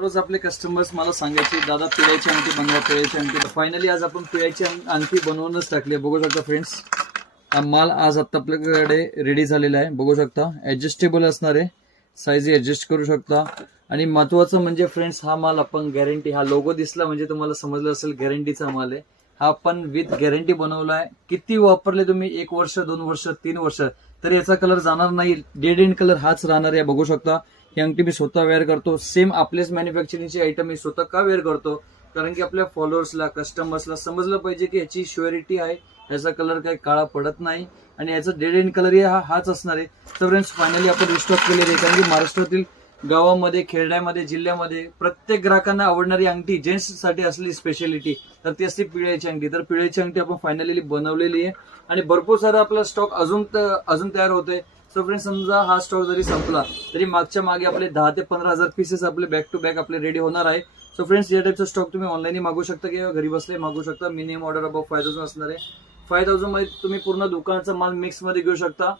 रोज आपले कस्टमर्स मला सांगायचे दादा पिळ्याची अंगठी बनवा, पिळ्याची अंगठी. फायनली आज आपण पिळ्याची अंगठी बनवूनच टाकली. बघू शकता फ्रेंड्स, हा माल आज आता आपल्याकडे रेडी झालेला आहे. बघू शकता ऍडजस्टेबल असणार आहे, साईज ऍडजस्ट करू शकता. आणि महत्वाचं म्हणजे फ्रेंड्स, हा माल आपण गॅरंटी, हा लोगो दिसला म्हणजे तुम्हाला समजलं असेल गॅरंटीचा माल आहे. हा आपण विथ गॅरंटी बनवलाय. किती वापरले तुम्ही, 1 वर्ष 2 वर्ष 3 वर्ष, तर याचा कलर जाणार नाही. डेड एंड कलर हाच राहणार आहे. बघू शकता ही अंगठी मी स्वतः वेअर करतो. सेम आपलेच मॅन्युफॅक्चरिंगची आयटम मी स्वतः का वेअर करतो, कारण की आपल्या फॉलोअर्सला कस्टमर्सला समजलं पाहिजे की याची श्युअरिटी आहे, याचा कलर काही काळा पडत नाही आणि याचा डेड एंड कलर हाच असणार आहे. तर फ्रेंड्स फायनली आपण रिस्टॉक केलेली आहे, कारण की महाराष्ट्रातील गावामध्ये, खेड्यामध्ये, जिल्ह्यामध्ये प्रत्येक ग्राहकांना आवडणारी अंगठी जेंट्स साठी असली स्पेशालिटी तर ती असते पिळ्याची अंगठी. तर पिळ्याची अंगठी आपण फायनली बनवलेली आहे आणि भरपूर सारा आपला स्टॉक अजून तयार होतोय. सो फ्रेंड्स, समजा हा स्टॉक जरी संपला तरी मागच्या मागे आपले 10 ते 15,000 पीसेस आपले बॅक टू बॅक आपले रेडी होणार आहे. सो फ्रेंड्स, या टाईपचा स्टॉक तुम्ही ऑनलाईन मागू शकता किंवा घरी बसले मागू शकता. मिनिमम ऑर्डर अबाव 5,000 असणार आहे. 5,000 मध्ये तुम्ही पूर्ण दुकानाचा माल मिक्स मध्ये घेऊ शकता.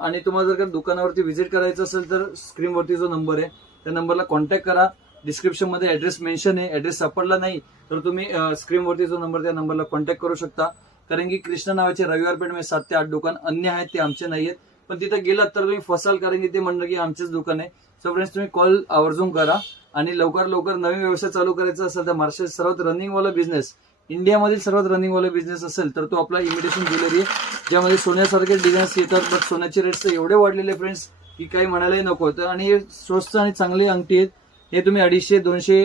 आणि तुम्हाला जर का दुकानावरती व्हिजिट करायचं असेल तर स्क्रीनवरती जो नंबर आहे त्या नंबरला कॉन्टॅक्ट करा. डिस्क्रिप्शन मध्ये ऍड्रेस मेन्शन आहे. ऍड्रेस सापडला नाही तर तुम्ही स्क्रीनवरती जो नंबर त्या नंबरला कॉन्टॅक्ट करू शकता. कारण की कृष्णा नावाचे रविवार पेठमध्ये 7 ते 8 दुकान अन्य आहेत, ते आमचे नाही आहेत. पण तिथे गेलात तर तुम्ही फसाल, कारण की ते म्हणलं की आमचेच दुकान आहे. सो फ्रेंड्स, तुम्ही कॉल आवर्जून करा. आणि लवकर नवीन व्यवसाय चालू करायचा असेल तर महाराष्ट्रात सर्वात रनिंग वाला बिझनेस, इंडियामधील सर्वात रनिंग वाला बिझनेस असेल तर तो आपला इमिटेशन ज्वेलरी आहे, ज्यामध्ये सोन्यासारखे डिझाईन्स येतात. बट सोन्याचे रेट्स एवढे वाढलेले फ्रेंड्स की काही म्हणायलाही नको होतं. आणि हे स्वस्त आणि चांगली अंगठी आहेत. हे तुम्ही 250-200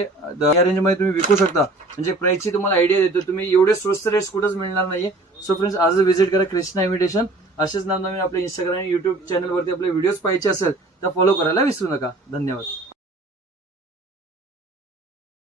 या रेंजमध्ये तुम्ही विकू शकता. म्हणजे प्राइसची तुम्हाला आयडिया देतो. तुम्ही एवढे स्वस्त रेट्स कुठंच मिळणार नाहीये. सो फ्रेंड्स, आज व्हिजिट करा कृष्णा इमिटेशन. असेच नवीन आपल्या इंस्टाग्राम आणि युट्यूब चॅनलवरती आपले व्हिडिओज पाहायचे असेल तर फॉलो करायला विसरू नका. धन्यवाद.